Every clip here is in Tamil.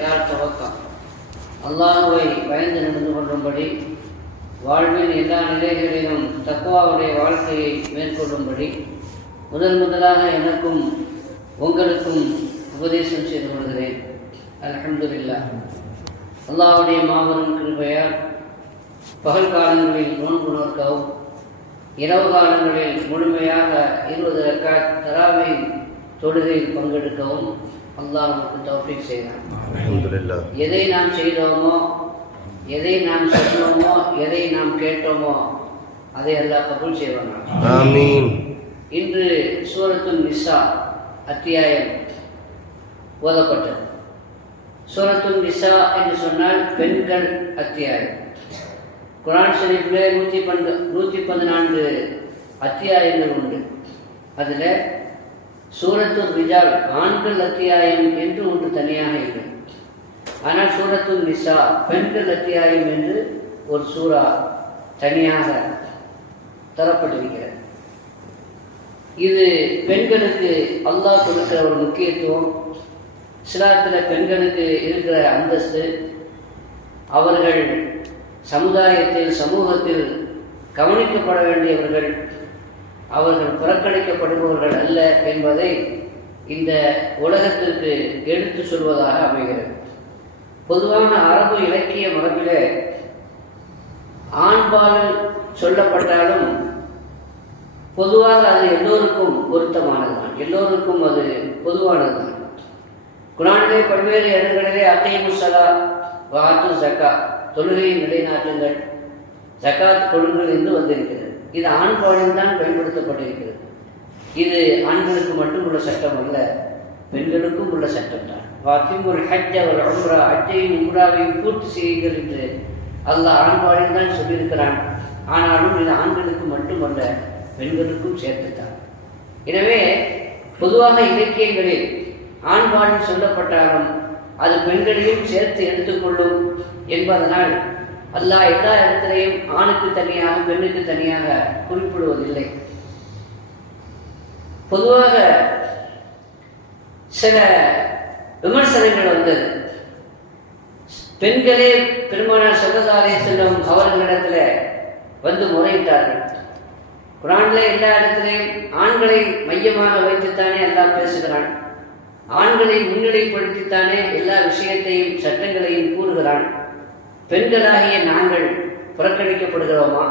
தவக்கம் அல்லாஹ்வை பயந்து நடந்து கொள்ளும்படி, வாழ்வின் எல்லா நிலைகளிலும் தக்வாவுடைய வாழ்க்கையை மேற்கொள்ளும்படி முதலாக எனக்கும் உங்களுக்கும் உபதேசம் செய்து கொள்கிறேன். அல்ஹம்துலில்லாஹ். அல்லாஹ்வுடைய மாபெரும் கிருபையால் பகல் காலங்களில் நோன்பு நோக்கவும், இரவு காலங்களில் முழுமையாக 20 ரக்காத் தராவீஹ் தொழுகையில் பங்கெடுக்கவும் அல்லாஹ் நமக்கு தௌஃபீக் செய்தான். அல்ஹம்துலில்லாஹ். எதை நாம் செய்தோமோ, எதை நாம் சொன்னோமோ, எதை நாம் கேட்டோமோ அதை அல்லாஹ் கபூல் செய்வானாக. ஆமீன். இன்று சூரத்துன் நிசா அத்தியாயம் ஓதப்பட்டது. சூரத்துன் நிசா என்று சொன்னால் பெண்கள் அத்தியாயம். குர்ஆன் ஷரீஃபிலே 114 அத்தியாயங்கள் உண்டு. அதில் சூரத்துல் ரிஜால் ஆண்கள் அத்தியாயம் என்று ஒன்று தனியாக இல்லை. ஆனால் சூரத்துல் நிசா பெண்கள் அத்தியாயம் என்று ஒரு சூரா தனியாக தரப்பட்டிருக்கிறது. இது பெண்களுக்கு அல்லாஹ் கொடுக்கிற ஒரு முக்கியத்துவம், இஸ்லாத்தில் பெண்களுக்கு இருக்கிற அந்தஸ்து, அவர்கள் சமுதாயத்தில் சமூகத்தில் கவனிக்கப்பட வேண்டியவர்கள், அவர்கள் புறக்கணிக்கப்படுபவர்கள் அல்ல என்பதை இந்த உலகத்திற்கு எடுத்து சொல்வதாக அமைகிறது. பொதுவான அரபு இலக்கிய மரபிலே ஆண்பால் சொல்லப்பட்டாலும் பொதுவாக அது எல்லோருக்கும் பொருத்தமானதுதான், எல்லோருக்கும் அது பொதுவானதுதான். குர்ஆனிலே பல்வேறு இடங்களிலே அகீமுஸ் ஸலாத் வ ஆத்து ஸகாத், தொழுகையை நிலைநாட்டுங்கள், ஜகாத் கொடுங்கள் என்று வந்திருக்கிறது. இது ஆண்பாலில் தான் பயன்படுத்தப்பட்டிருக்கிறது. இது ஆண்களுக்கு மட்டும் உள்ள சட்டம் அல்ல, பெண்களுக்கும் உள்ள சட்டம் தான். வாத்திமுல் ஹஜ்ஜ வல் உம்ரா, ஹஜ்ஜையும் உம்ராவையும் பூர்த்தி செய்யுங்கள் என்று அல்லாஹ் ஆண்பாலில் தான் சொல்லியிருக்கிறான். ஆனாலும் இது ஆண்களுக்கு மட்டுமல்ல, பெண்களுக்கும் சேர்த்துத்தான். எனவே பொதுவாக இலக்கியங்களில் ஆண்பாலில் சொல்லப்பட்டாலும் அது பெண்களையும் சேர்த்து எடுத்துக்கொள்ளும் என்பதனால் அல்லாஹ் எல்லா இடத்திலையும் ஆணுக்கு தனியாக பெண்ணுக்கு தனியாக குறிப்பிடுவதில்லை. பொதுவாக சில விமர்சனங்கள் வந்தது. பெண்களே பெருமானார் ஸல்லல்லாஹு அலைஹி வஸல்லம் அவர்களிடத்தில் வந்து முறையிட்டார்கள். குர்ஆனில் எல்லா இடத்திலையும் ஆண்களை மையமாக வைத்துத்தானே அல்லாஹ் பேசுகிறான், ஆண்களை முன்னிலைப்படுத்தித்தானே எல்லா விஷயத்தையும் சட்டங்களையும் கூறுகிறான். பெண்களாகிய நாங்கள் புறக்கணிக்கப்படுகிறோமா,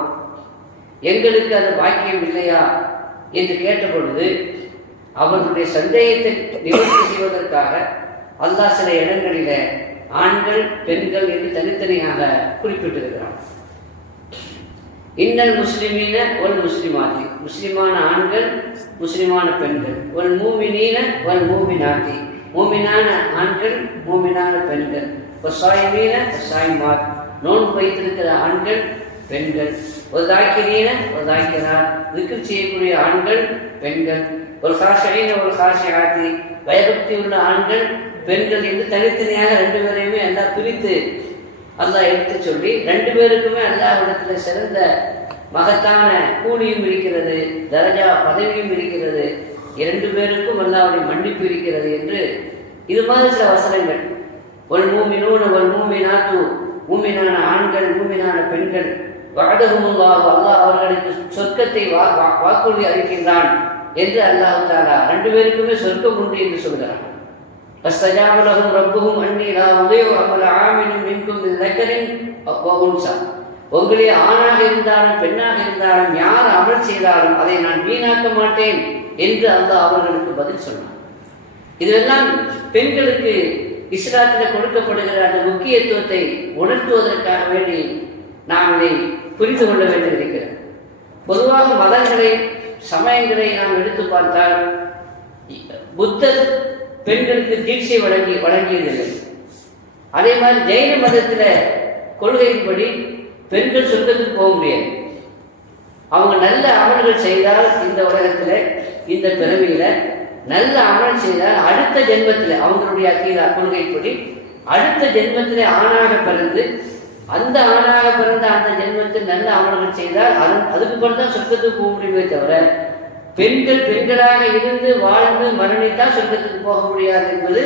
எங்களுக்கு அது பாக்கியம் இல்லையா என்று கேட்டபொழுது அவர்களுடைய சந்தேகத்தை நிவர்த்தி செய்வதற்காக அல்லாஹ் சில இடங்களில் ஆண்கள் பெண்கள் என்று தனித்தனியாக குறிப்பிட்டிருக்கிறான். இன்னல் முஸ்லிமீன ஒல் முஸ்லிமாத்தி, முஸ்லிமான ஆண்கள் முஸ்லிமான பெண்கள், ஒல் மூமினீன ஒல் மூமினாத்தி, மூமினான ஆண்கள் மூமினான பெண்கள், ஒசாயிமீன ஒசாயிமாத், நோன்பு வைத்திருக்கிற ஆண்கள் பெண்கள், ஒரு தாக்கிரீன ஒரு தாக்கிரார், திக்ர் செய்யக்கூடிய ஆண்கள் பெண்கள், ஒரு காஷீன ஒரு காஷியாத்தி, பயபக்தி உள்ள ஆண்கள் பெண்கள் என்று தனித்தனியாக 2 பேரையுமே எல்லாம் பிரித்து அல்லாஹ் எடுத்து சொல்லி 2 பேருக்குமே அல்லாஹ்விடத்தில் சிறந்த மகத்தான கூலியும் இருக்கிறது, தரஜா பதவியும் இருக்கிறது, 2 பேருக்கும் அல்லாஹ்வுடைய மன்னிப்பு இருக்கிறது என்று இது மாதிரி சில வசனங்கள். வல் மூமினூன வல் மூமினாத்து, மூமினான ஆண்கள் மூமினான பெண்கள், வஅதஹுமுல்லாஹ், அல்லாஹ் அவர்களுக்கு சொர்க்கத்தை வாக்குறுதி அளிக்கின்றான் என்று அல்லாஹ் தஆலா 2 பேருக்குமே சொர்க்கம் உண்டு என்று சொல்கிறான். فاستجاب لهم ربهم أني لا أضيع عمل عامل منكم بذكر وأنثى, உங்களே ஆணாக இருந்தாலும் பெண்ணாக இருந்தாலும் யார் அமல் செய்தாலும் அதை நான் வீணாக்க மாட்டேன் என்று அல்லாஹ் அவர்களுக்கு பதில் சொன்னார். இதெல்லாம் பெண்களுக்கு இஸ்லாத்தில் கொடுக்கப்படுகிற அந்த முக்கியத்துவத்தை உணர்த்துவதற்காக வேண்டி நாம் இதை புரிந்து கொள்ள வேண்டியிருக்கிறது. பொதுவாக மதங்களை சமயங்களை நாம் எடுத்து பார்த்தால் புத்தர் பெண்களுக்கு தீட்சை வழங்கியதில்லை. அதே மாதிரி ஜெயின மதத்தில் கொள்கையின்படி பெண்கள் சொர்க்கத்துக்கு போக முடியாது. அவங்க நல்ல அமல்கள் செய்தால் இந்த உலகத்தில் இந்த பிறவியில் நல்ல அமல் செய்தால் அடுத்த ஜென்மத்தில் அவங்களுடைய அக்கீதா கொள்கைப்படி அடுத்த ஜென்மத்தில் ஆணாக பிறந்து அந்த ஆணாக பிறந்த அந்த ஜென்மத்தில் நல்ல அமல்கள் செய்தால் அதுக்கு பிறகு தான் சொர்க்கத்துக்கு போக முடியுமே தவிர பெண்கள் பெண்களாக இருந்து வாழ்ந்து மரணித்தால் சொர்க்கத்துக்கு போக முடியாது என்பது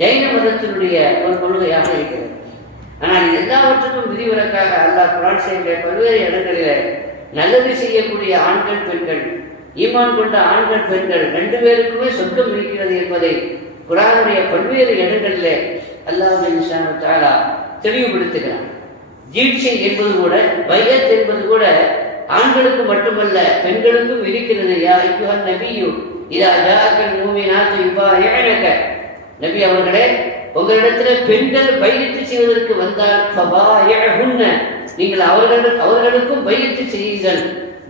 ஜைன மதத்தினுடைய ஒரு கொள்கையாக இருக்கிறது. ஆனால் எல்லாவற்றுக்கும் விதிவிலக்காக அல்லாஹ் குர்ஆன் ஷரீஃபிலே பல்வேறு இடங்களில் நல்லது செய்யக்கூடிய ஆண்கள் பெண்கள், ஈமான் கொண்ட ஆண்கள் பெண்கள் 2 பேருக்குமே சொர்க்கம் இருக்கிறது என்பதை குர்ஆனுடைய பல்வேறு இடங்களிலே அல்லாஹ் சுப்ஹானஹு வ தஆலா தெளிவுபடுத்துகிறார். ஜீட்சை என்பது கூட, பையத் என்பது கூட ஆண்களுக்கு மட்டுமல்ல பெண்களுக்கும் இருக்கிறது. யா அய்யுஹன் நபியு இதா ஜாஅக்கல் மூமினாத்து யுபாயிஅனக, நபி அவர்களே உங்களிடத்தில் பெண்கள் பையத்து செய்வதற்கு வந்தால் ஃபபாயிஅஹுன்ன, நீங்கள் அவர்களுக்கும் பையத்து செய்யுங்கள்,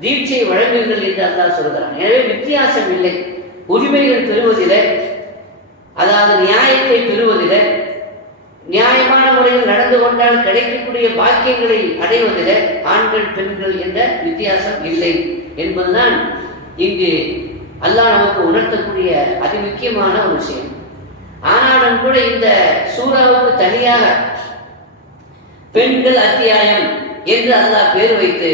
தீட்சை வழங்குங்கள் என்று அல்லாஹ் சொல்கிறான். எனவே வித்தியாசம் இல்லை. உரிமைகள் பெறுவதில், அதாவது நியாயத்தை பெறுவதில், நியாயமான முறையில் நடந்து கொண்டால் கிடைக்கக்கூடிய பாக்கியங்களை அடைவதில் ஆண்கள் பெண்கள் என்ற வித்தியாசம் இல்லை என்பதுதான் இங்கு அல்லாஹ் நமக்கு உணர்த்தக்கூடிய அதி முக்கியமான ஒரு விஷயம். ஆனாலும் கூட இந்த சூறாவுக்கு தனியாக பெண்கள் அத்தியாயம் என்று அல்லாஹ் பேர் வைத்து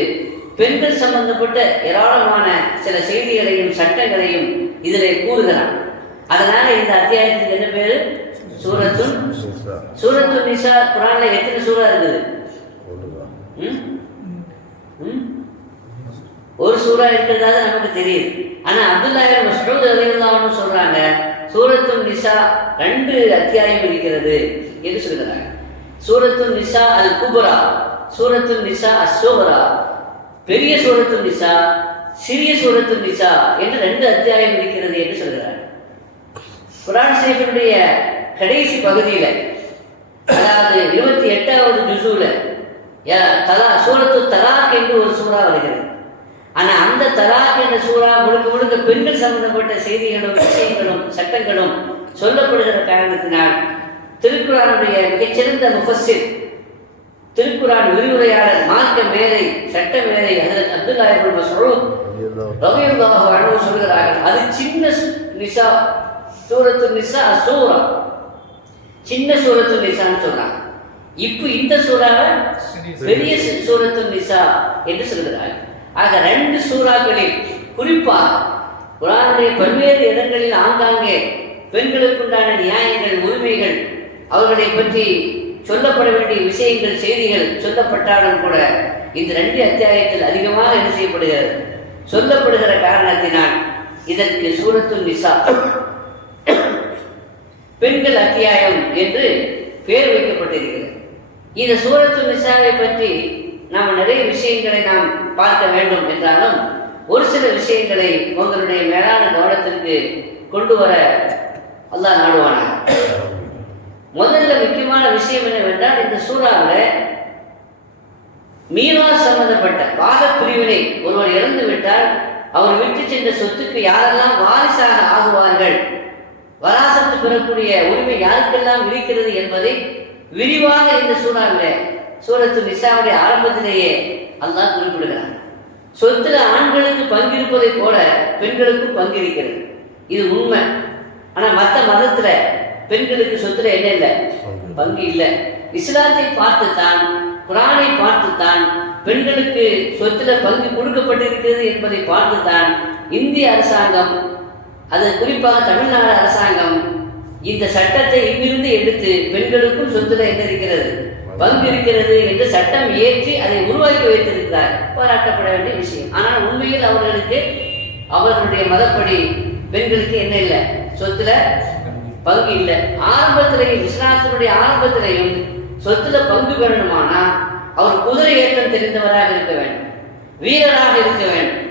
பெண்கள் சம்பந்தப்பட்ட ஏராளமான சில செய்திகளையும் சட்டங்களையும் இதிலே கூறுகிறான். அதனால இந்த அத்தியாயத்துக்கு என்ன பேரு? சூரத்துன் நிசா. குர்ஆன்ல எத்தனை சூரா இருக்குது? ஒரு சூரா இருக்கிறதா நமக்கு தெரியுது. ஆனா அப்துல்லாஹ் இப்னு மஸ்ஊத் ரலியல்லாஹு அன்ஹு சொல்றாங்க சூரத்துன் நிசா 2 அத்தியாயம் இருக்கிறது என்று சொல்கிறாங்க. சூரத்துன் நிசா அல் குப்ரா, சூரத்துன் நிசா அஸ்-சுக்ரா, பெரிய சூரத்துன் நிசா, சிறிய சூரத்துன் நிசா என்று 2 அத்தியாயம் இருக்கிறது என்று சொல்கிறார். குர்ஆன் ஷரீஃபினுடைய கடைசி பகுதியில், அதாவது 28வது ஜுஸூல சூரத்து தலாக் என்று ஒரு சூறா வருகிறது. ஆனால் அந்த தலாக் என்ற சூறா முழுக்க முழுக்க பெண்கள் சம்பந்தப்பட்ட செய்திகளும் விஷயங்களும் சட்டங்களும் சொல்லப்படுகிற காரணத்தினால் திருக்குர்ஆனுடைய மிகச்சிறந்த முஃபஸ்ஸிர், திருக்குர்ஆன் விரிவுரையாளர், மார்க்க மேதை, சட்ட மேதை ஹஜ்ரத் அப்துல்லாஹ் இப்னு மஸ்ஊத் ரலியல்லாஹு அன்ஹு சொல்கிறார்கள், அது சின்ன நிசா, சூரத்து நிசா சூரா, சின்ன சூரத்து நிசான்னு சொல்றாங்க. இப்போ இந்த சூறாவை பெரிய சூரத்து நிசா என்று சொல்கிறார்கள். ஆக 2 சூறாக்களில் குறிப்பா குர்ஆனுடைய பல்வேறு இடங்களில் ஆங்காங்கே பெண்களுக்குண்டான நியாயங்கள், உரிமைகள், அவர்களை பற்றி சொல்லப்பட வேண்டிய விஷயங்கள், செய்திகள் சொல்லப்பட்டாலும் கூட இந்த 2 அத்தியாயத்தில் அதிகமாக என்ன செய்யப்படுகிறது, சொல்லப்படுகிற காரணத்தினால் இதற்கு சூரத்துன் நிசா பெண்கள் அத்தியாயம் என்று பெயர் வைக்கப்பட்டிருக்கிறது. இந்த சூரத்துன் நிசாவை பற்றி நாம் நிறைய விஷயங்களை நாம் பார்க்க வேண்டும் என்றாலும் ஒரு சில விஷயங்களை உங்களுடைய மேலான கவனத்திற்கு கொண்டு வர அல்லாஹ் நாடுவானார். முதல்ல முக்கியமான விஷயம் என்னவென்றால், இந்த சூறாவில் மீராஸ் சம்பந்தப்பட்ட பாக பிரிவினை ஒருவர் இறந்து விட்டால் அவர் விட்டு சென்ற சொத்துக்கு யாரெல்லாம் வாரிசாக ஆகுவார்கள், வராசத்து பெறக்கூடிய உரிமை யாருக்கெல்லாம் இருக்கிறது என்பதை விரிவாக இந்த சூறாவில், சூரத்து நிசாவுடைய ஆரம்பத்திலேயே அல்லாஹ் குறிப்பிடுகிறார். சொத்துல ஆண்களுக்கு பங்கிருப்பதை போல பெண்களுக்கும் பங்கு இருக்கிறது. இது உண்மை. ஆனா மற்ற மதத்துல பெண்களுக்கு சொத்துல என்ன இல்லை, பங்கு இல்லை. இஸ்லாத்தை பார்த்துத்தான், குர்ஆனை பார்த்துத்தான் பெண்களுக்கு சொத்துல பங்கு கொடுக்கப்பட்டிருக்கிறது என்பதை பார்த்துத்தான் இந்திய அரசாங்கம், அது குறிப்பாக தமிழ்நாடு அரசாங்கம் இந்த சட்டத்தை இங்கிருந்து எடுத்து பெண்களுக்கும் சொத்துல என்ன இருக்கிறது, பங்கு இருக்கிறது என்று சட்டம் ஏற்றி அதை உருவாக்கி வைத்திருக்கிறார். பாராட்டப்பட வேண்டிய விஷயம். ஆனால் உண்மையில் அவர்களுக்கு அவர்களுடைய மதப்படி பெண்களுக்கு என்ன இல்லை, சொத்துல பங்கு இல்லை. ஆரம்பத்திலையும், இஸ்லாத்தினுடைய ஆரம்பத்திலையும் சொத்துல பங்கு பெறணுமானா அவர் குதிரை ஏற்றம் தெரிந்தவராக இருக்க வேண்டும், வீரராக இருக்க வேண்டும்,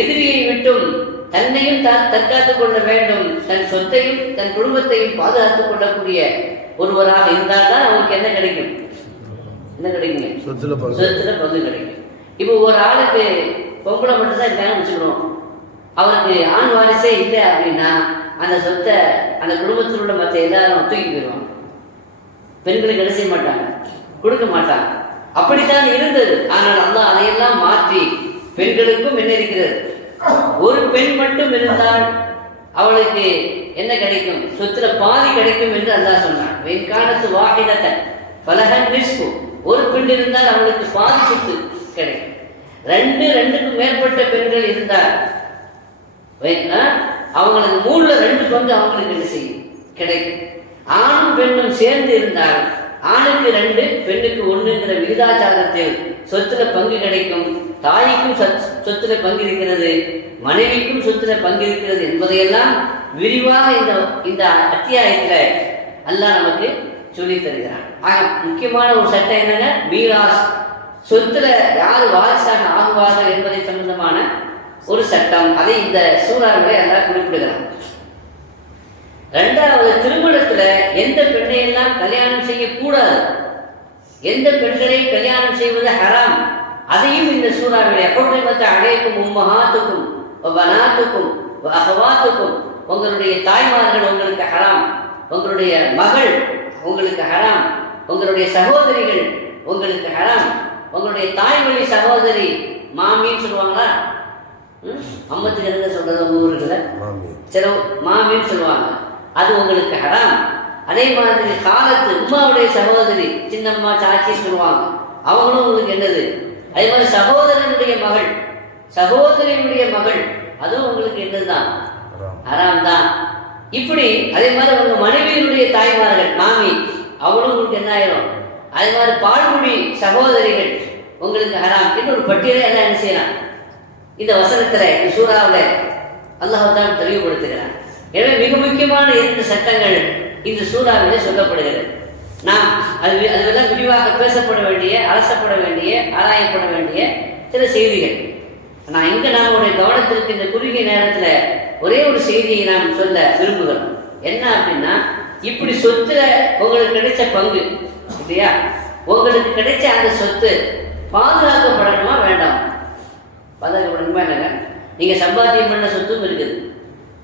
எதிரியை விட்டும் தன்னையும் தற்காத்துக் கொள்ள வேண்டும், தன் சொத்தையும் தன் குடும்பத்தையும் பாதுகாத்துக் கொள்ளக்கூடிய ஒருவராக இருந்தால்தான் அவருக்கு என்ன கிடைக்கும், என்ன கிடைக்குங்க, சொத்துல பங்கு கிடைக்கும். இப்போ ஒரு ஆளுக்கு பொம்பளை மட்டும்தான் இருக்காங்கன்னு வச்சுக்கணும், அவருக்கு ஆண் வாரிசே இல்லை அப்படின்னா அந்த சொத்தை அந்த குடும்பத்தில் உள்ள மற்ற எல்லாரும் தூக்கி போயிடுவாங்க. பெண்களுக்கு என்ன செய்ய மாட்டாங்க, கொடுக்க மாட்டாங்க. அப்படித்தான் இருந்தது. ஆனால் அல்லாஹ் அதையெல்லாம் மாற்றி பெண்களுக்கும் என்ன இருக்கிறது, ஒரு பெண் மட்டும் இருந்தால் அவளுக்கு என்ன கிடைக்கும், சொத்துல பாதி கிடைக்கும் என்று அல்லாஹ் சொன்னான். வெண்காலத்து வாகிதத்தை பலகன் நிஸ்பு, ஒரு பெண் இருந்தால் அவளுக்கு பாதி சொத்து கிடைக்கும். 2க்கும் மேற்பட்ட பெண்கள் இருந்தால் அவங்களுக்கு 3/2 பங்கு அவங்களுக்கு என்ன செய்யும், கிடைக்கும். ஆணும் பெண்ணும் சேர்ந்து இருந்தால் ஆணுக்கு 2 பெண்ணுக்கு 1ங்கிற விகிதாச்சாரத்தில் சொத்துல பங்கு கிடைக்கும். தாய்க்கும் சொத்துல பங்கு இருக்கிறது, மனைவிக்கும் சொத்துல பங்கு இருக்கிறது என்பதையெல்லாம் விரிவாக இந்த அத்தியாயத்தில் அல்லாஹ் நமக்கு சொல்லி தருகிறான். ஆக முக்கியமான ஒரு சட்டம் என்னங்க, மீராஸ், சொத்துல யார் வாரிசாக ஆகுவார்கள் என்பதை சம்பந்தமான ஒரு சட்டம். அதை இந்த சூறாவிலே அல்லாஹ் குறிப்பிடுகிறான். 2வது, திருமணத்துல எந்த பெண்ணை எல்லாம் கல்யாணம் செய்யக்கூடாது, எந்த பெண்களை கல்யாணம் செய்வது ஹராம், அதையும் இந்த சூறாவிலே ஹுர்ரிமத் அலைக்கும் உம்மஹாத்துக்கும் வபனாத்துக்கும் வஅஹவாத்துக்கும், உங்களுடைய தாய்மார்கள் உங்களுக்கு ஹராம், உங்களுடைய மகள் உங்களுக்கு ஹராம், உங்களுடைய சகோதரிகள் உங்களுக்கு ஹராம், உங்களுடைய தாய்மொழி சகோதரி மாமின்னு சொல்லுவாங்களா, அம்மத்துக்கு என்ன சொல்றது உங்க ஊருக்குல சில மாமின்னு சொல்லுவாங்க, அது உங்களுக்கு ஹராம். அதே மாதிரி காலத்து உம்மாவுடைய சகோதரி சின்னம்மா சாட்சின்னு சொல்லுவாங்க, அவங்களும் உங்களுக்கு என்னது. அதே மாதிரி சகோதரனுடைய மகள் சகோதரியுடைய மகள் அதுவும் உங்களுக்கு என்னதுதான், ஹராம் தான். இப்படி அதே மாதிரி உங்க மனைவியினுடைய தாய்மார்கள் மாமி அவங்களும் உங்களுக்கு என்ன ஆயிரும். அதே மாதிரி பால்குடி சகோதரிகள் உங்களுக்கு ஹராம் என்று ஒரு பட்டியலை எல்லாம் என்ன செய்யலாம் இந்த வசனத்தில் இந்த சூறாவில் அல்லாஹ் தான் தெளிவுபடுத்துகிறான். எனவே மிக முக்கியமான 2 சட்டங்கள் இந்த சூறாவிலே சொல்லப்படுகிறது. நாம் அதுவெல்லாம் விரிவாக பேசப்பட வேண்டிய, அலசப்பட வேண்டிய, ஆராயப்பட வேண்டிய சில செய்திகள். நான் இங்கே நம்முடைய கவனத்திற்கு இந்த குறுகிய நேரத்தில் ஒரே ஒரு செய்தியை நாம் சொல்ல விரும்புகிறோம். என்ன அப்படின்னா, இப்படி சொத்துல உங்களுக்கு கிடைச்ச பங்கு இல்லையா, உங்களுக்கு கிடைச்ச அந்த சொத்து பாதுகாக்கப்படணுமா வேண்டாம்? பாதுகாக்கப்படணுமா இல்லைங்க? நீங்கள் சம்பாத்தியம் பண்ண சொத்தும் இருக்குது,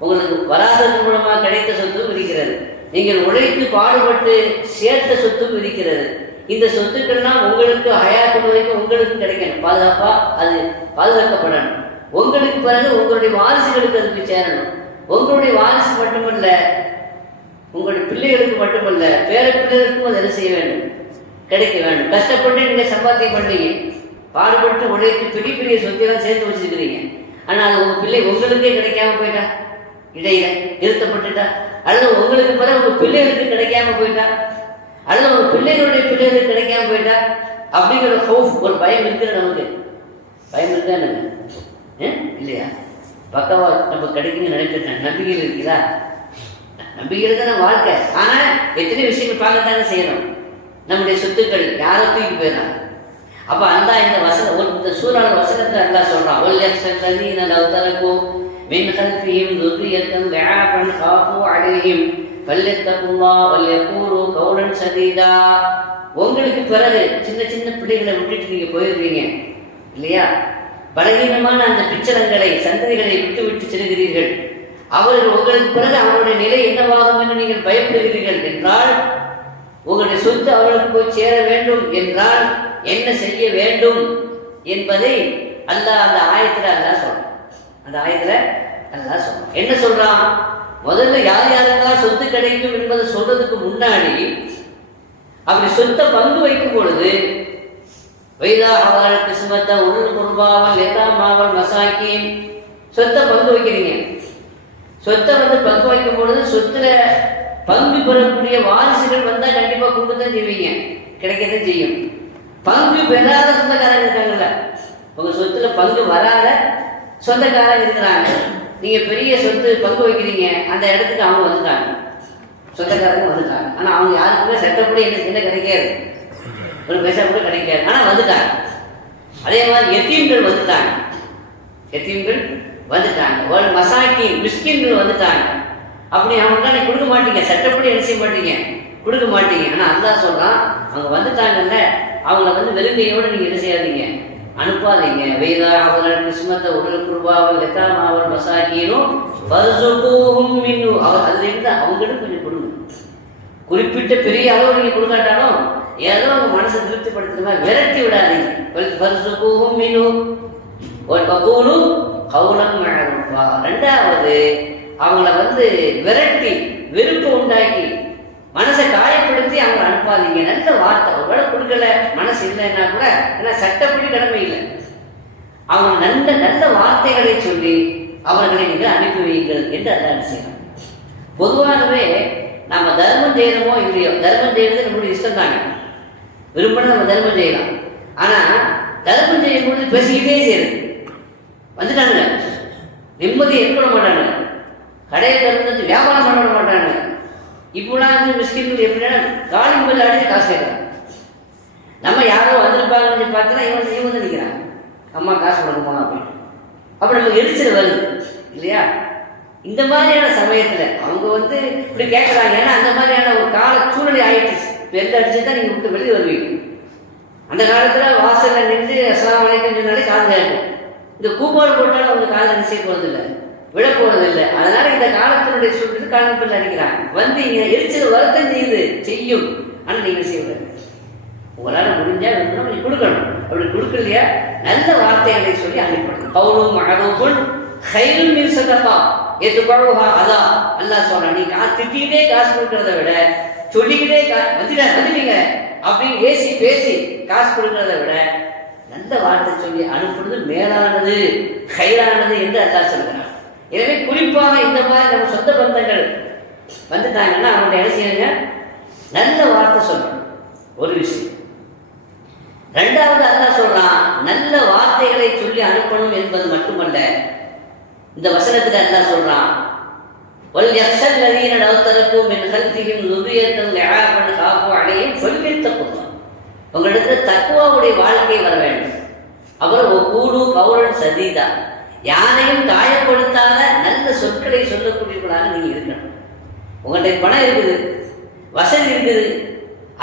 உங்களுக்கு வராததன் மூலமாக கிடைத்த சொத்தும் இருக்கிறது, நீங்கள் உழைத்து பாடுபட்டு சேர்த்த சொத்தும் இருக்கிறது. இந்த சொத்துக்கள்லாம் உங்களுக்கு ஹயாத்து வரைக்கும் உங்களுக்கு கிடைக்கணும், பாதுகாப்பாக அது பாதுகாக்கப்படணும். உங்களுக்கு பிறகு உங்களுடைய வாரிசுகளுக்கு அதுக்கு சேரணும். உங்களுடைய வாரிசு மட்டுமல்ல, உங்களுடைய பிள்ளைகளுக்கு மட்டுமல்ல, பேர பிள்ளைகளுக்கும் அது என்ன செய்ய வேண்டும், கிடைக்க வேண்டும். கஷ்டப்பட்டு நீங்கள் சம்பாத்தியம் பண்ணுறீங்க, பாடுபட்டு உழைத்து பெரிய பெரிய சொத்தையெல்லாம் சேர்த்து வச்சுருக்கிறீங்க, ஆனால் அது உங்கள் பிள்ளை உங்களுக்கே கிடைக்காம போயிட்டா, இடையில நிறுத்தப்பட்டுட்டா, அல்லது உங்களுக்கு பிறகு உங்கள் பிள்ளைகளுக்கு கிடைக்காம போயிட்டா, அல்லது உங்கள் பிள்ளைகளுடைய பிள்ளைகளுக்கு கிடைக்காம போயிட்டா, அப்படிங்கிற ஹவுஃப், ஒரு பயம் இருக்கிற நமக்கு. பயம் இருக்கா இல்லையா? பக்கவா நம்ம கிடைக்குன்னு நினைச்சிட்டேன். நம்பிக்கையில் இருக்குதா? நம்பிக்கையில் தான் வாழ்க்கை. ஆனால் எத்தனை விஷயங்கள் பார்க்கத்தானே செய்யணும். நம்முடைய சொத்துக்கள் யாரை தூக்கி போயிடலாம். அப்போ அல்லா இந்த சூறான வசனத்தில் அல்லா சொல்கிறான், من خلفهم ذرية ضعافا خافوا عليهم فليتقوا الله وليقولوا قولا سديدا. உங்களுக்கு பிறகு சின்ன சின்ன பிள்ளைகளை விட்டுட்டு நீங்க போயிடுறீங்க இல்லையா, பலகீனமான அந்த பிச்சரங்களை சந்ததிகளை விட்டு விட்டு செல்கிறீர்கள், அவர்கள் உங்களுக்கு பிறகு அவருடைய நிலை என்னவாகும் என்று நீங்கள் பயப்படுகிறீர்கள் என்றால், உங்களுடைய சொத்து அவர்களுக்கு போய் சேர வேண்டும் என்றால் என்ன செய்ய வேண்டும் என்பதை அல்லாஹ் அந்த ஆயத்தில் அல்லாஹ் சொல்றான். அந்த ஆயத்தில் அல்லாஹ் சொல்றான். என்ன சொல்றான்? முதல்ல யார் யாருக்கெல்லாம் சொத்து கிடைக்கும் என்பதை சொல்றதுக்கு முன்னாடி அப்படி சொத்தை பங்கு வைக்கும் பொழுது வைதா அவர்கள் கிஸ்மத்தை உடல் குர்பாவல் எதாமாவல் மசாக்கின் சொத்தை பங்கு வைக்கிறீங்க. சொத்தை பங்கு வைக்கும் பொழுது சொத்துல பங்கு பெறக்கூடிய வாரிசுகள் வந்தால் கண்டிப்பாக கூட்டத்தான் செய்வீங்க, கிடைக்கத்தான் செய்யும். பங்கு பெறாத சொந்தக்காரங்க இருக்காங்கல்ல, உங்கள் சொத்துல பங்கு வராத சொந்தக்காரங்க இருக்கிறாங்க, நீங்கள் பெரிய சொத்து பங்கு வைக்கிறீங்க, அந்த இடத்துக்கு அவங்க வந்துட்டாங்க, சொந்தக்காரங்க வந்துட்டாங்க. ஆனால் அவங்க யாருக்குமே சட்டப்படி என்ன கிடைக்காது, ஒரு பைசா கூட கிடைக்காது, ஆனால் வந்துட்டாங்க. அதே மாதிரி எத்தீம்கள் வந்துட்டாங்க, எத்தீம்கள் வந்துட்டாங்க, ஒரு மசாக்கி மிஸ்கின்கள் வந்துட்டாங்க. அப்படி அவங்களுக்கு நீ கொடுக்க மாட்டீங்க, சட்டப்படி என்ன செய்ய மாட்டீங்க, கொடுக்க மாட்டீங்க. ஆனால் அல்லாஹ் சொல்கிறான், அவங்க வந்துட்டாங்கல்ல, அவங்கள வெறுங்கையோடு நீங்கள் என்ன செய்யாதீங்க, அனுப்பாதீங்க. வைதா அவர்கள் கிஸ்மத்தை உடல் குர்பாவல் எத்தாமாவல் மசாக்கினும் பர்சுகூஹும் மின்னு, அவர் அதிலிருந்து அவங்களுக்கு கொஞ்சம் கொடுங்க. குறிப்பிட்ட பெரிய அளவு நீங்கள் கொடுக்காட்டாலும் ஏதோ உங்கள் மனசை திருப்திப்படுத்துற மாதிரி விரட்டி விடாதீங்க. பர்சுகூஹும் மின்னு வகூலு கௌலம் மஅரூஃபா. ரெண்டாவது, அவங்கள விரட்டி வெறுப்பு உண்டாக்கி மனசை காயப்படுத்தி அவங்களை அனுப்பாதீங்க. நல்ல வார்த்தை ஒருவேளை கொடுக்கல, மனசு இல்லைன்னா கூட, ஏன்னா சட்டப்படி கடமை இல்லை, அவங்க நல்ல நல்ல வார்த்தைகளை சொல்லி அவர்களை நீங்கள் அனுப்பி வையுங்கள் என்று அல்லாஹ் செய்யணும். பொதுவாகவே நாம் தர்மம் செய்யணுமோ இல்லையோ, தர்மம் செய்யறது நம்மளுடைய இஷ்டம் தானே, விரும்பினா நம்ம தர்மம் செய்யலாம். ஆனால் தர்மம் செய்யும்போது பேசிக்கிட்டே செய்யறது வந்துட்டானுங்க, நிம்மதி ஏற்பட மாட்டானுங்க, கடையை திறந்து வியாபாரம் பண்ண மாட்டானுங்க. இப்போலாம் வந்து மிஸ்கின்கள் எப்படின்னா காலி முதல் அடிச்சு காசு கேட்கறாங்க. நம்ம யாரோ வந்திருப்பாங்கன்னு பார்த்தீங்கன்னா இவன் வந்து நிற்கிறாங்க, அம்மா காசு கொடுக்குமா அப்படின்னு. அப்போ நமக்கு எரிச்சல் வருது இல்லையா? இந்த மாதிரியான சமயத்தில் அவங்க வந்து இப்படி கேட்குறாங்க. ஏன்னா அந்த மாதிரியான ஒரு கால சூழ்நிலை ஆகிடுச்சு. பெருந்த அடிச்சு தான் நீங்கள் விட்டு வெளியே வருவீங்க. அந்த காலத்தில் வாசலில் நின்று அஸ்ஸலாமு அலைக்கும் சொன்னாலே காது கேட்கும். இந்த கூப்பாடு போட்டாலும் அவங்க காது நிச்சய போகிறதில்லை, விழ போகிறதில்லை. அதனால் இந்த காலத்தினுடைய சூழ்நிலை காலத்தில் அடிக்கிறாங்க. வந்து இங்கே எரிச்சல் வருத்தம் செய்யும். ஆனால் நீங்கள் செய்யக்கூடாது. உங்களால் முடிஞ்சால் வேணும்னா நீங்கள் கொடுக்கணும். அப்படி கொடுக்கலையா நல்ல வார்த்தைகளை சொல்லி அனுப்பிடணும். கவுலும் மகனுக்குள் கைலும் மீன் சதப்பா ஏற்றுக்கொள்வா. அதான் அல்லாஹ் சொல்கிறான், நீ திட்டிக்கிட்டே காசு கொடுக்கறத விட சொல்லிக்கிட்டே வந்துட்டீங்க அப்படின்னு பேசி காசு கொடுக்கறத விட நல்ல வார்த்தை சொல்லி அனுப்புறது மேலானது, கைரானது என்று அல்லாஹ் சொல்கிறான். எனவே குறிப்பாக இந்த மாதிரி நம்ம சொந்த பந்தங்கள் வந்துட்டாங்கன்னா அவங்கள்ட்ட என்ன செய்யுங்க, நல்ல வார்த்தை சொல்லணும். ஒரு விஷயம். ரெண்டாவது அல்லாஹ் சொல்றான், நல்ல வார்த்தைகளை சொல்லி அனுப்பணும் என்பது மட்டுமல்ல, இந்த வசனத்தில் அல்லாஹ் சொல்றான், வல் யக்ஷல் லதீன லவ் தரக்கு மின் கல்பிஹிம் ذُرِّيَّةً ضِعَافًا خَافُوا عَلَيْهِمْ فَلْيَتَّقُوا. உங்களிடத்தில் தக்வாவுடைய வாழ்க்கை வர வேண்டும். அப்புறம் கூடு கவுலன் சதீதா, யாரையும் காயப்படுத்தாத நல்ல சொற்களை சொல்லக்கூடியவர்களாக நீங்க இருக்கணும். உங்கள்கிட்ட பணம் இருக்குது, வசதி இருக்குது,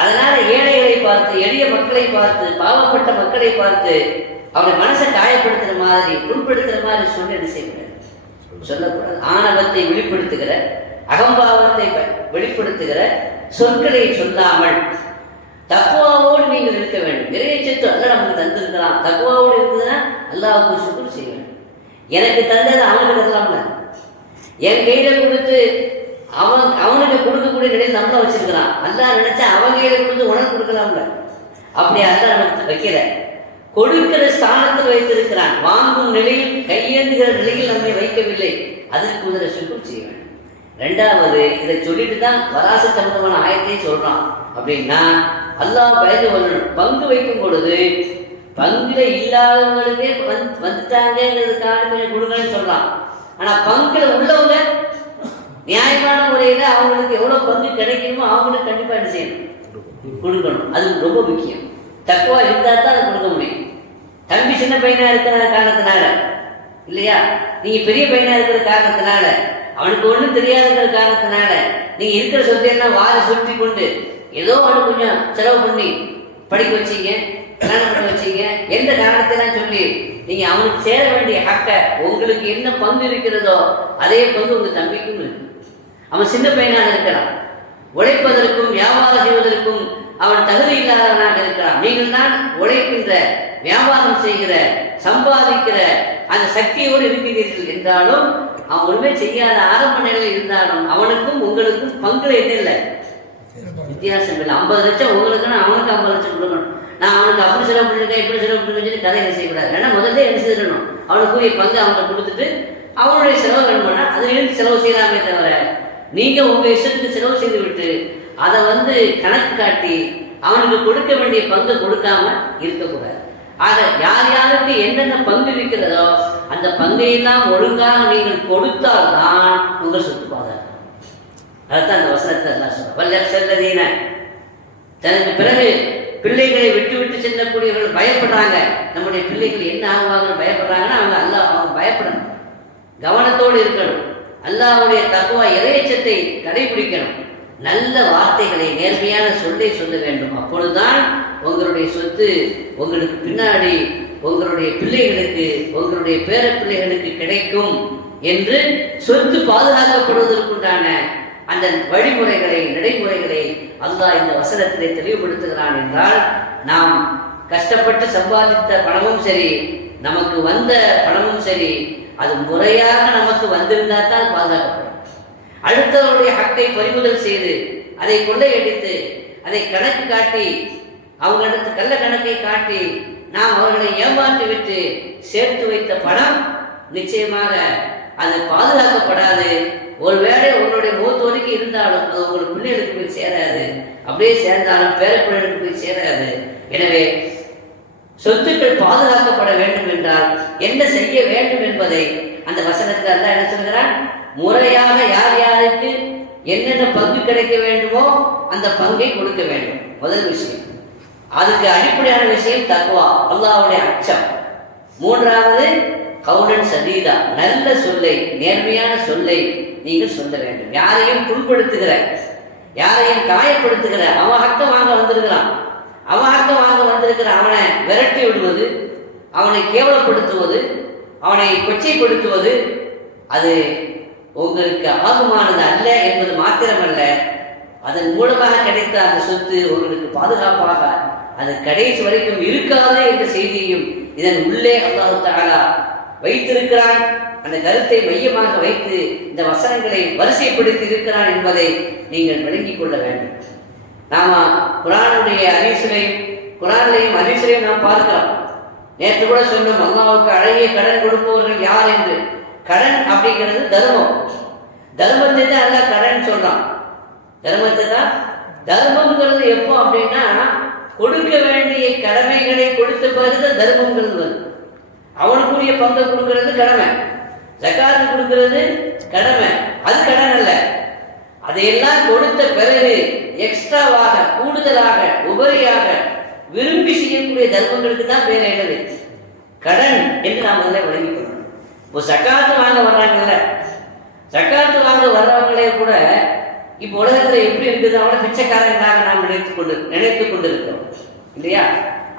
அதனால ஏழைகளை பார்த்து, எளிய மக்களை பார்த்து, பாவப்பட்ட மக்களை பார்த்து அவருடைய மனசை காயப்படுத்துற மாதிரி, புண்படுத்துற மாதிரி சொல்லி என்ன செய்யக்கூடாது, சொல்லக்கூடாது. ஆணவத்தை வெளிப்படுத்துகிற, அகம்பாவத்தை வெளிப்படுத்துகிற சொற்களை சொல்லாமல் தக்வாவோடு நீங்கள் இருக்க வேண்டும். இறையச்சத்து அல்லாஹ் நமக்கு தந்திருக்கலாம். தக்வாவோடு இருக்குதுன்னா அல்லாஹ்வுக்கு சுக்ர் செய்ய வேண்டும். எனக்கு தந்தது அவனுக்கு தரலாம்ல, என் கையில கொடுத்து அவனுக்கு கொடுக்கக்கூடிய நிலையில் நம்மள வச்சிருக்கிறான். அல்லாஹ் நினைச்சா அவன் கையில கொடுத்து உனக்கு கொடுக்கலாம்ல. அப்படி அல்லாஹ் நமக்கு வைக்கிற கொடுக்கிற ஸ்தானத்தில் வைத்திருக்கிறான். வாங்கும் நிலையில், கையேந்துகிற நிலையில் நம்மை வைக்கவில்லை. அதற்கு முதல்ல சுக்ர் செய்ய வேண்டும். ரெண்டாவது, இதை சொல்லிட்டு தான் வராச சம்பந்தமான ஆயத்தையும் சொல்றான். அப்படின்னா அல்லாஹ் பயந்து கொள்ளணும். பங்கு வைக்கும் பொழுது பங்குல இல்லாதவங்களுக்கே வந்துட்டாங்கிறதுக்காக கொஞ்சம் கொடுங்கன்னு சொல்றான். ஆனா பங்குல உள்ளவங்க நியாயமான முறையில அவங்களுக்கு எவ்வளவு பங்கு கிடைக்கணுமோ அவங்களுக்கு கண்டிப்பா என்ன செய்யணும், கொடுக்கணும். அது ரொம்ப முக்கியம். தக்குவா இருந்தா தான் அதை கொடுக்க முடியும். தம்பி சின்ன பையனா இருக்கிற காரணத்தினால இல்லையா, நீங்க பெரிய பையனா இருக்கிற காரணத்தினால, அவனுக்கு ஒன்றும் தெரியாதுங்கிற காரணத்தினால நீங்க இருக்கிற சொத்தையெல்லாம் வாரி சுற்றி கொண்டு ஏதோ அவனுக்கு கொஞ்சம் செலவு பண்ணி படிக்க வச்சீங்க, கல்யாணம் பண்ண வச்சீங்க, எந்த காரணத்தெல்லாம் சொல்லி நீங்க அவனுக்கு சேர வேண்டிய ஹக்கை, உங்களுக்கு என்ன பங்கு இருக்கிறதோ அதே பங்கு உங்க தம்பிக்கும் இருக்கு. அவன் சின்ன பையனாக இருக்கிறான், உழைப்பதற்கும் வியாபாரம் செய்வதற்கும் அவன் தகுதி இல்லாதவனாக இருக்கிறான். நீங்கள் தான் உழைக்கின்ற, வியாபாரம் செய்கிற, சம்பாதிக்கிற அந்த சக்தியோடு இருக்கிறீர்கள் என்றாலும், அவன் ஒன்றுமே செய்யாத ஆரம்ப நிலையில் இருந்தாலும் அவனுக்கும் உங்களுக்கும் பங்குல என்ன இல்லை, வித்தியாசம் இல்லை. 50 லட்சம் உங்களுக்குன்னா அவனுக்கு 50 லட்சம் கொடுக்கணும். நான் அவனுக்கு அப்படி செலவு பண்ணிருக்கேன், இப்படி செலவு பண்ணிருக்கேன்னு சொல்லி கதை என்ன செய்யக்கூடாது. ஏன்னா முதல்ல என்ன செய்யணும், அவனுக்குரிய பங்கு அவனுக்கு கொடுத்துட்டு அவனுடைய செலவு வேணும்னா அதிலிருந்து செலவு செய்யலாமே தவிர, நீங்க உங்க இஷ்டத்துக்கு செலவு செய்து விட்டு அதை கணக்கு காட்டி அவனுக்கு கொடுக்க வேண்டிய பங்கு கொடுக்காம இருக்கக்கூடாது. ஆக யார் யாருக்கு என்னென்ன பங்கு இருக்கிறதோ அந்த பங்கையெல்லாம் ஒழுங்காக நீங்கள் கொடுத்தால்தான் உங்கள் சொத்து பாதுகாக்கும். அதுதான் அந்த வசனத்தை எல்லாம் சொல்றோம். வல்லர் செல்லதீன, தனக்கு பிறகு பிள்ளைகளை விட்டு விட்டு செல்லக்கூடியவர்கள் பயப்படுறாங்க. நம்முடைய பிள்ளைகள் என்ன ஆகுவாங்கன்னு பயப்படுறாங்கன்னா அவங்க பயப்படணும், கவனத்தோடு இருக்கணும், அல்லாஹ்வுடைய தக்வா இறையச்சத்தை கடைபிடிக்கணும், நல்ல வார்த்தைகளை நேர்மையான சொல்லை சொல்ல வேண்டும். அப்பொழுதுதான் உங்களுடைய சொத்து உங்களுக்கு பின்னாடி உங்களுடைய பிள்ளைகளுக்கு, உங்களுடைய பேர பிள்ளைகளுக்கு கிடைக்கும் என்று சொத்து பாதுகாக்கப்படுவதற்குண்டான அந்த வழிமுறைகளை, நடைமுறைகளை அல்லாஹ் இந்த வசனத்திலே தெளிவுபடுத்துகிறான். என்றால் நாம் கஷ்டப்பட்டு சம்பாதித்த பணமும் சரி, நமக்கு வந்த பணமும் சரி, அது முறையாக நமக்கு வந்திருந்தா தான் பாதுகாக்கப்படும். அடுத்தவருடைய ஹக்கை பறிமுதல் செய்து அதை கொள்ளையடித்து அதை கணக்கு காட்டி அவங்களிடத்து கள்ள கணக்கை காட்டி நாம் அவர்களை ஏமாற்றி விட்டு சேர்த்து வைத்த பணம் நிச்சயமாக அது பாதுகாக்கப்படாது. ஒருவேளை உங்களுடைய மூத்த வரைக்கும் இருந்தாலும் அது உங்களுக்கு பிள்ளைகளுக்கு போய் சேராது, அப்படியே சேர்ந்தாலும் பேர பிள்ளைகளுக்கு போய் சேராது. எனவே சொத்துக்கள் பாதுகாக்கப்பட வேண்டும் என்றால் என்ன செய்ய வேண்டும் என்பதை அந்த வசனத்தில் அல்லாஹ் என்ன சொல்கிறான்? முறையாக யார் யாருக்கு என்னென்ன பங்கு கிடைக்க வேண்டுமோ அந்த பங்கை கொடுக்க வேண்டும். முதல் விஷயம். அதுக்கு அடிப்படையான விஷயம் தக்வா, அல்லாஹ்வுடைய அச்சம். மூன்றாவது கவுலன் சதீதா, நல்ல சொல்லை, நேர்மையான சொல்லை நீங்கள் சொல்ல வேண்டும். யாரையும் புண்படுத்துகிற, யாரையும் காயப்படுத்துகிற, அவன் ஹக்கம் வாங்க வந்திருக்கிறான், அவன் ஹக்கம் வாங்க வந்திருக்கிற அவனை விரட்டி விடுவது, அவனை கேவலப்படுத்துவது, அவனை கொச்சைப்படுத்துவது அது உங்களுக்கு ஆகுமானது அல்ல என்பது மாத்திரமல்ல, அதன் மூலமாக கிடைத்த அந்த சொத்து உங்களுக்கு பாதுகாப்பாக அது கடைசி வரைக்கும் இருக்காது என்ற செய்தியையும் இதன் உள்ளே அல்லாஹ் தஆலா வைத்திருக்கிறான். அந்த கருத்தை மையமாக வைத்து இந்த வசனங்களை வரிசைப்படுத்தி இருக்கிறான் என்பதை நீங்கள் விளங்கிக் கொள்ள வேண்டும். நாம குர்ஆனுடைய குர்ஆனிலையும் ஹதீஸிலையும் நாம் பார்க்கிறோம். நேற்று கூட சொன்னோம், அல்லாஹ்வுக்கு அழகிய கடன் கொடுப்பவர்கள் யார் என்று. கடன் அப்படிங்கிறது தர்மம். தர்மத்தை தான் அல்லாஹ் கடன் சொல்றான். தர்மத்தை தான். தர்மங்கிறது எப்போ அப்படின்னா கொடுக்க வேண்டிய கடமைகளை கொடுத்த பிறகு தர்மங்கிறது வருது. அவனுக்குரிய பங்கை கொடுக்கறது கடமை, ஜகாத்து கொடுக்கிறது கடமை, அது கடன் அல்ல. அதையெல்லாம் கொடுத்த பிறகு எக்ஸ்ட்ராவாக, கூடுதலாக, உபரியாக விரும்பி செய்யக்கூடிய தர்மங்களுக்கு தான் பேர் என்னது? கடன் என்று நாம் முதல்ல விளங்கிக் கொள்ளணும். இப்போ ஜகாத்து வாங்க வர்றாங்கல்ல, ஜகாத்து வாங்க வர்றவங்களே கூட இப்போ உலகத்தில் எப்படி இருக்குது? அவங்கள பிச்சைக்காரங்களாக நாம் நினைத்து கொண்டு இருக்கிறோம் இல்லையா?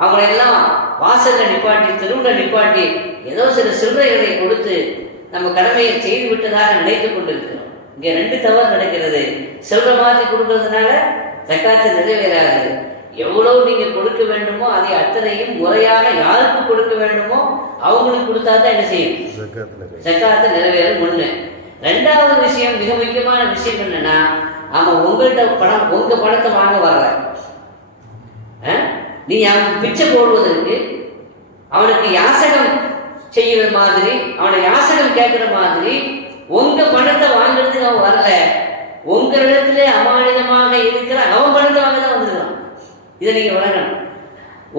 அவங்களெல்லாம் வாசலில் நிப்பாட்டி, தெருவில் நிப்பாட்டி ஏதோ சில சில்லறைகளை கொடுத்து நம்ம கடமையை செய்து விட்டதாக நினைத்து கொண்டு இருக்கிறோம். இங்கே ரெண்டு தவறு நடக்கிறது. சில்லறை மாற்றி கொடுக்கறதுனால ஜக்காத்து நிறைவேறாது. எவ்வளவு நீங்கள் கொடுக்க வேண்டுமோ அதை அத்தனையும் முறையாக யாருக்கு கொடுக்க வேண்டுமோ அவங்களுக்கு கொடுத்தா தான் என்ன செய்யும்? ஜக்காத்து நிறைவேறும். ஒன்று. ரெண்டாவது விஷயம், மிக முக்கியமான விஷயம் என்னன்னா, அவன் உங்கள்கிட்ட பணம், உங்க பணத்தை வாங்க வரல, நீ அவனுக்கு பிச்சை போடுவதற்கு, அவனுக்கு யாசகம் செய்கிற மாதிரி, அவனை யாசகம் கேட்கிற மாதிரி உங்க பணத்தை வாங்குறதுக்கு அவன் வரல. உங்களிடத்திலே அமானிதமாக இருக்கிற அவன் பணத்தை வாங்க தான் வந்துருக்கான். இதை நீங்க வழங்கணும்.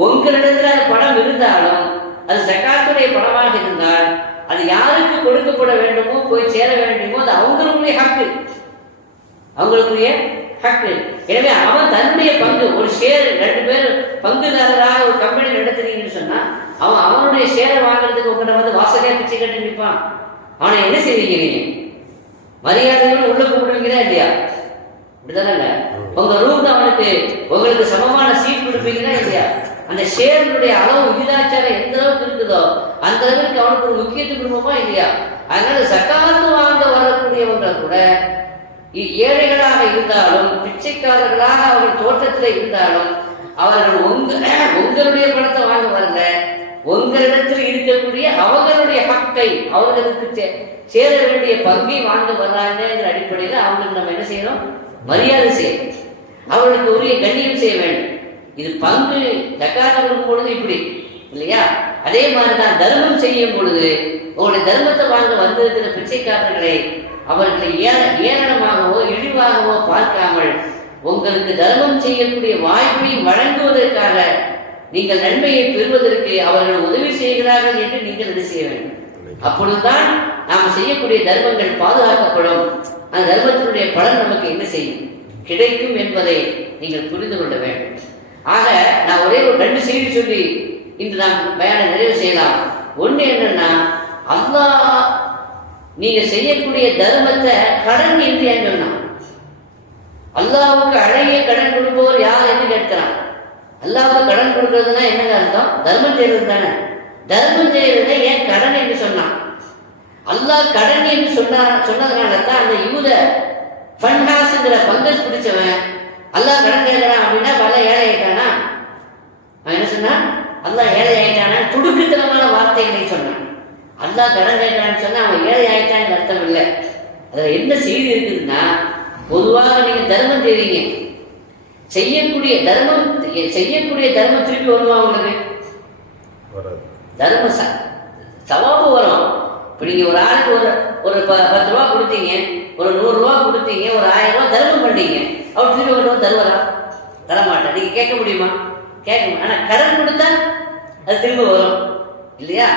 உங்களிடத்துல அந்த பணம் இருந்தாலும் அது ஜகாத்துடைய பணமாக இருந்தால் அது யாருக்கு கொடுக்கப்பட வேண்டுமோ, போய் சேர வேண்டுமோ, அது அவங்களுடைய ஹக்கு, அவங்களுக்குரிய ஹக்கு. எனவே அவன் தன்னுடைய பங்கு, ஒரு ஷேர், 2 பேர் பங்குதாரராக ஒரு கம்பெனி நடத்துறீங்கன்னு சொன்னா அவன் அவனுடைய ஷேரை வாங்குறதுக்கு உங்கள்கிட்ட வந்து வாசலையா பிச்சை கட்டி நிற்பான். அவனை என்ன செய்வீங்க? நீங்க மரியாதையோடு உள்ள கூப்பிடுவீங்களா இல்லையா? இப்படிதானே? உங்க ரூம்ல அவனுக்கு உங்களுக்கு சமமான சீட் கொடுப்பீங்களா இல்லையா? அந்த ஷேருடைய அளவு, விகிதாச்சாரம் எந்த அளவுக்கு இருக்குதோ அந்த அளவுக்கு அவனுக்கு ஒரு முக்கியத்துவம் கொடுப்போமா இல்லையா? அதனால ஜகாத்து வாங்க வரக்கூடியவங்க கூட ஏழைகளாக இருந்தாலும், பிச்சைக்காரர்களாக அவர்கள் தோட்டத்தில் இருந்தாலும், அவர்கள் உங்களுடைய பணத்தை வாங்க வரல, உங்களிடத்தில் இருக்கக்கூடிய அவர்களுடைய ஹக்கை, அவர்களுக்கு சேர வேண்டிய பங்கை வாங்க வர்றாங்கிற அடிப்படையில் அவங்களுக்கு நம்ம என்ன செய்யணும்? மரியாதை செய்யணும், அவர்களுக்கு உரிய கண்ணியம் செய்ய வேண்டும். இது பங்கு ஜக்காத்து கொடுக்கும் பொழுது இப்படி இல்லையா? அதே மாதிரி தான் தர்மம் செய்யும் பொழுது உங்களுடைய தர்மத்தை வாங்க வந்திருக்கிற பிச்சைக்காரர்களை அவர்களை ஏளனமாகவோ இழிவாகவோ பார்க்காமல் உங்களுக்கு தர்மம் செய்யக்கூடிய வாய்ப்பை வழங்குவதற்காக, நீங்கள் நன்மையை பெறுவதற்கு அவர்கள் உதவி செய்கிறார்கள் என்று நீங்கள் இது செய்ய வேண்டும். அப்பொழுதுதான் நாம் செய்யக்கூடிய தர்மங்கள் பாதுகாக்கப்படும். அந்த தர்மத்தினுடைய பலன் நமக்கு என்ன செய்யும்? கிடைக்கும் என்பதை நீங்கள் புரிந்து கொள்ள வேண்டும். ஆக நான் ஒரே ஒரு 2 செய்தி சொல்லி இன்று நாம் பயானை நிறைவு செய்யலாம். ஒன்று என்னன்னா, அல்லாஹ் நீங்க செய்யக்கூடிய தர்மத்தை கடன் என்று ஏன் சொன்னான்? அல்லாஹ்வுக்கு அழகிய கடன் கொடுப்பவர் யார் என்று கேட்கிறான். அல்லாஹ்வுக்கு கடன் கொடுக்கறதுன்னா என்னங்க அர்த்தம்? தர்மம் செய்வது தானே. தர்மம் செய்வதை ஏன் கடன் என்று சொன்னான்? அல்லாஹ் கடன் என்று சொன்னதுனால தான் அந்த யூத ஃபன்ஹாஸ்ங்கிற பங்கஸ் பிடிச்சவன் அல்லாஹ் கடன் கேட்கிறான் அப்படின்னா பல ஏழை ஆயிட்டானா? அவன் என்ன சொன்னான்? அல்லாஹ் ஏழை ஆயிட்டானா? துடுக்குத்தனமான வார்த்தைகளை சொன்னான். அல்லாஹ் கடன் கேட்கிறான்னு சொன்னா அவன் ஏழை ஆயிட்டான்னு அர்த்தம் இல்லை. அதுல என்ன செய்தி இருக்குதுன்னா, பொதுவாக நீங்க தர்மம் செய்வீங்க, செய்யக்கூடிய தர்மம் திருப்பி வருமா உங்களுக்கு? தர்ம சவாபு வரும். இப்போ நீங்க ஒரு ஆளுக்கு ஒரு 10 ரூபா கொடுத்தீங்க, ஒரு 100 ரூபா கொடுத்தீங்க, ஒரு 1000 ரூபா தர்மம் பண்ணீங்க, அவர் திரும்பி கொண்டு தருவாரா? தரமாட்டேன். நீங்கள் கேட்க முடியுமா? கேட்க முடியும். ஆனால் கடன் கொடுத்தா அது திரும்ப வரும் இல்லையா?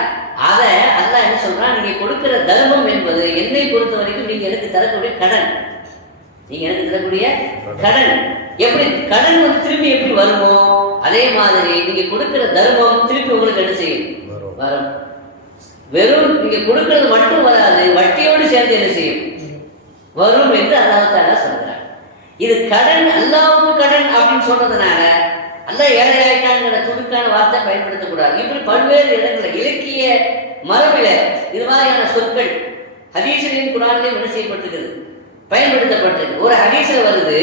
அதை அல்லாஹ் என்ன சொல்றான், நீங்கள் கொடுக்கிற தர்மம் என்பது என்னை பொறுத்த வரைக்கும் நீங்கள் எனக்கு தரக்கூடிய கடன். நீங்கள் எனக்கு தரக்கூடிய கடன். எப்படி கடன் வந்து திரும்பி எப்படி வருமோ அதே மாதிரி நீங்கள் கொடுக்கிற தர்மம் திருப்பி உங்களுக்கு என்ன செய்யும்? வரும். வெறும் நீங்கள் கொடுக்கிறது மட்டும் வராது, வட்டியோடு சேர்ந்து என்ன செய்யும்? வரும் என்று அல்லாஹ் தஆலா சொல்கிறார். இது கடன், அல்லாஹ்வுக்கு கடன் அப்படின்னு சொல்றதுனால அல்லாஹ் ஏழை ஆயிட்டாங்கிற துடுக்கான வார்த்தை பயன்படுத்தக்கூடாது. இப்படி பல்வேறு இடங்களில் இலக்கிய மரபில இது மாதிரியான சொற்கள் ஹதீஸிலையும் குர்ஆனிலையும் என்ன செய்யப்பட்டிருக்கிறது? பயன்படுத்தப்பட்டிருக்கு. ஒரு ஹதீஸில் வருது,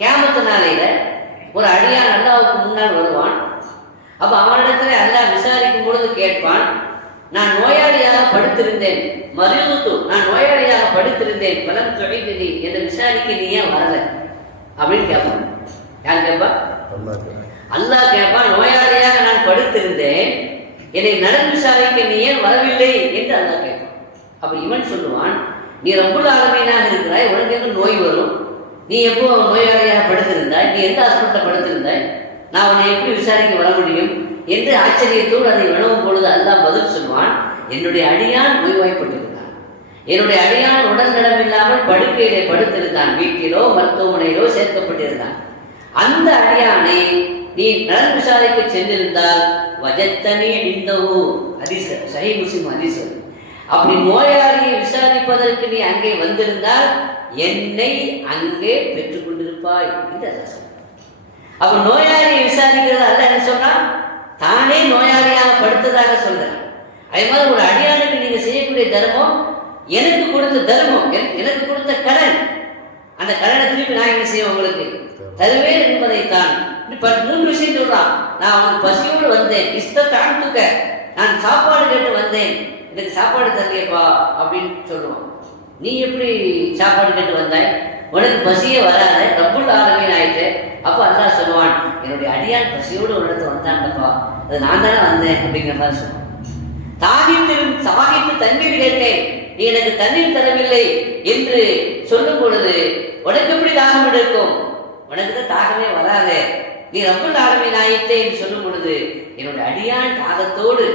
கியாமத்து நாளையில ஒரு அடியான் அல்லாஹ்வுக்கு முன்னால் வருவான். அப்போ அவனிடத்துல அல்லாஹ் விசாரிக்கும் பொழுது கேட்பான், நான் நோயாளியாக படுத்திருந்தேன், மரியுது, நான் நோயாளியாக படுத்திருந்தேன், பலம் தொழில்நி என்னை விசாரிக்க நீ ஏன் வரல அப்படின்னு கேட்பான். யார் கேட்பா? அல்லாஹ் கேட்பான், நோயாளியாக நான் படுத்திருந்தேன், என்னை நலன் விசாரிக்க நீ ஏன் வரவில்லை என்று அல்லாஹ் கேட்பான். அப்ப இவன் சொல்லுவான், நீ ரப்புல் ஆலமீனாக இருக்கிறாய், உனக்கு எங்க நோய் வரும்? நீ எப்போ நோயாளியாக படுத்திருந்தாய்? நீ எந்த ஹாஸ்பிட்டலில் படுத்திருந்தாய்? நான் உன்னை எப்படி விசாரிக்க வர முடியும் என்று ஆச்சரியத்தோடு அதை வினவும் பொழுது அல்லாஹ் பதில் சொல்வான், என்னுடைய அடியான் நோய்வாய்ப்பட்டிருந்தான், என்னுடைய அடியான் உடல் நலம் இல்லாமல் படுக்கையிலே படுத்திருந்தான், வீட்டிலோ மருத்துவமனையிலோ சேர்க்கப்பட்டிருந்தான். அந்த அடியானை நீ நலன் விசாரிக்க சென்றிருந்தால் வஜத்தனி இந்தவோ ஹதீஸ், சஹீஹ் முஸ்லிம் ஹதீஸ். அப்படி நோயாளியை விசாரிப்பதற்கு நீ அங்கே வந்திருந்தால் என்னை அங்கே பெற்றுக் கொண்டிருப்பாய் என்று அல்லாஹ் சொல்றான். அப்ப நோயாளியை விசாரிக்கிறது அல்லாஹ் என்ன சொல்றான்? தானே நோயாளியாக படுத்ததாக சொல்றான். அதே மாதிரி ஒரு அடியானுக்கு நீங்க செய்யக்கூடிய தர்மம் எனக்கு கொடுத்த தர்மம், எனக்கு கொடுத்த கடன், அந்த கடனை திருப்பி நான் என்ன செய்வேன் உங்களுக்கு தருவேன் என்பதைத்தான். 3 விஷயம் சொல்றான். நான் அவனுக்கு பசியோடு வந்தேன், இஷ்டத்தான் தூக்க, நான் சாப்பாடு கேட்டு வந்தேன், எனக்கு சாப்பாடு தரலையப்பா அப்படின்னு சொல்லுவான். நீ எப்படி சாப்பாடு கேட்டு வந்தாய்? உனக்கு பசியே வராத, ரப்புல் ஆலமீன் ஆயிட்டு. அப்போ அல்லாஹ் சொல்லுவான், என்னுடைய அடியான் பசியோடு ஒரு இடத்துல வந்தாங்கப்பா, அது நான் தானே வந்தேன் அப்படிங்கிற மாதிரி சொல்லுவான். தாகித்து தண்ணீர் கேட்டேன், நீ எனக்கு தண்ணீர் தரவில்லை என்று சொல்லும் பொழுது உனக்கு எப்படி தாகம் எடுக்கும்? உனக்கு தான் தாகமே வராது. நீ ரப்புல் ஆலமீன் ஆயிட்டே என்று சொல்லும் பொழுது என்னுடைய அடியான் தாகத்தோடு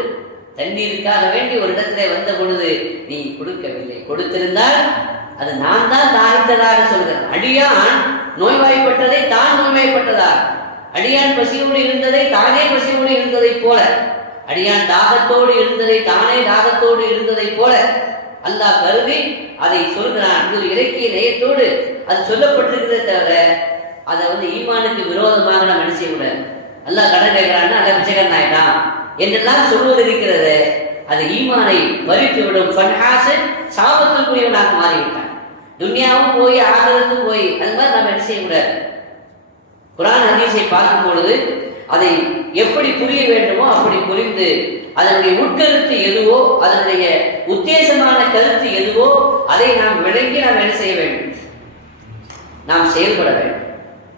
தண்ணீருக்காக வேண்டி ஒரு இடத்துல வந்த பொழுது நீ கொடுக்கவில்லை, கொடுத்திருந்தால் அது நான் தான் தாகித்ததாக சொல்கிறேன். அடியான் நோய்வாய்ப்பட்டதை தான் நோய்வாய்ப்பட்டதா, அடியான் பசியோடு இருந்ததை தானே பசியோடு இருந்ததை போல, அடியான் தாகத்தோடு இருந்ததை தானே தாகத்தோடு இருந்ததை போல அல்லாஹ் கருதி அதை சொல்கிறான். இது ஒரு இலக்கிய நயத்தோடு அது சொல்லப்பட்டிருக்கிறதே தவிர அதை ஈமானுக்கு விரோதமாக நம்ம என்ன செய்யக்கூடாது. அல்லாஹ் கடன் கேட்கிறான்னா அல்ல பிச்சைக்காரன் ஆயிட்டான் என்றெல்லாம் சொல்வது இருக்கிறது, அது ஈமானை பறித்துவிடும். சாபத்திற்குரியவனாக மாறிவிட்டான். துன்யாவும் போய் ஆகரத்தும் போய், அது மாதிரி நம்ம என்ன செய்யக்கூடாது. குர்ஆன் ஹதீஸை பார்க்கும் பொழுது அதை எப்படி புரிய வேண்டுமோ அப்படி புரிந்து அதனுடைய உட்கருத்து எதுவோ, அதனுடைய உத்தேசமான கருத்து எதுவோ அதை நாம் விளங்கி நாம் என்ன செய்ய வேண்டும், நாம் செயல்பட வேண்டும்.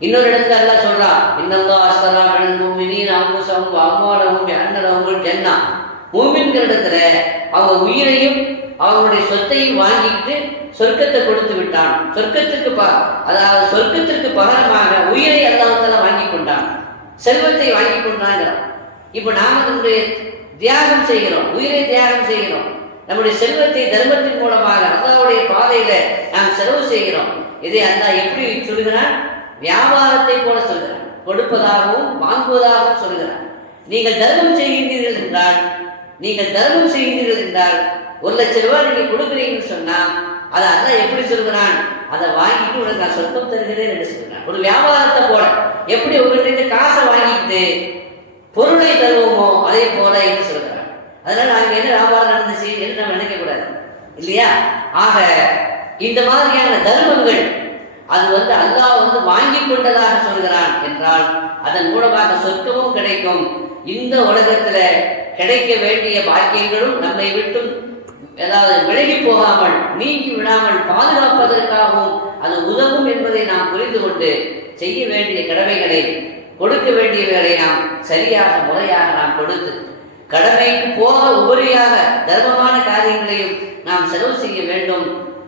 இன்னொரு இடத்துல அல்லாஹ் சொல்றான், இன்னல்லாஹ் அஸ்தரா மினல் முஃமினீன அன்ஃபுஸஹும் வ அம்வாலஹும் பிஅன்ன லஹுமுல் ஜன்னah. மூமின்கள் இடத்துல அவங்க உயிரையும் அவங்களுடைய சொத்தையும் வாங்கிட்டு சொர்க்கத்தை கொடுத்து விட்டான். சொர்க்கத்துக்கு அதாவது சொர்க்கத்திற்கு பகரமாக உயிரை அல்லாஹ் தஆலா வாங்கி கொண்டான், செல்வத்தை வாங்கி கொண்டாங்கிறான். இப்போ நாம நம்முடைய தியாகம் செய்கிறோம், உயிரை தியாகம் செய்கிறோம், நம்முடைய செல்வத்தை தர்மத்தின் மூலமாக அல்லாஹ்வுடைய பாதையில நாம் செலவு செய்கிறோம். இதை அல்லாஹ் எப்படி சொல்கிறான்? வியாபாரத்தை போல சொல்கிறான், கொடுப்பதாகவும் வாங்குவதாகவும் சொல்கிறான். நீங்கள் தர்மம் செய்கின்றீர்கள் என்றால், நீங்கள் தர்மம் செய்கின்றீர்கள் என்றால் 1 லட்சம் ரூபாய் நீங்க கொடுக்குறீங்கன்னு சொன்னா அதை அல்லாஹ் எப்படி சொல்கிறான்? அதை வாங்கிட்டு உனக்கு நான் சொர்க்கம் தருகிறேன் என்று சொல்கிறான். ஒரு வியாபாரத்தை போல எப்படி உங்கள்கிட்ட காசை வாங்கிட்டு பொருளை தருவோமோ அதே போல என்று சொல்கிறான். அதனால நாங்கள் என்ன வியாபாரம் நடந்துச்சு என்று நம்ம நினைக்கக்கூடாது இல்லையா? ஆக இந்த மாதிரியான தர்மங்கள் அது அல்லாஹ் வாங்கி கொண்டதாக சொல்கிறான் என்றால் அதன் மூலமாக சொர்க்கமும் கிடைக்கும். இந்த உலகத்துல கிடைக்க வேண்டிய பாக்கியங்களும் நம்மை விட்டும் ஏதாவது விலகி போகாமல் நீங்கி விடாமல் பாதுகாப்பதற்காகவும் அது உதவும் என்பதை நாம் புரிந்து கொண்டு செய்ய வேண்டிய கடமைகளை, கொடுக்க வேண்டியவர்களை நாம் சரியாக முறையாக நாம் கொடுத்து கடமைக்கு போக உபரியாக தர்மமான காரியங்களையும் நாம் செலவு செய்ய வேண்டும்.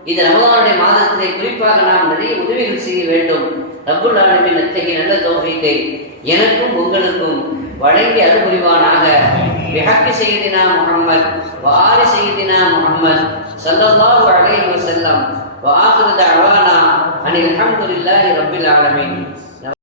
இது ரமலானுடைய மாதத்திலே குறிப்பாக நாம் நிறைய உதவிகள் செய்ய வேண்டும். ரப்புல் ஆலமீன் அத்தகைய நல்ல தௌஃபீக்கை எனக்கும் உங்களுக்கும் வழங்கி அருள் புரிவானாக. பிஹக்கி சய்யிதினா முஹம்மத் வ ஆலி சய்யிதினா முஹம்மத் ஸல்லல்லாஹு அலைஹி வஸல்லம். வ ஆகிரு தஅவானா அனில் ஹம்துலில்லாஹி ரப்பில் ஆலமீன்.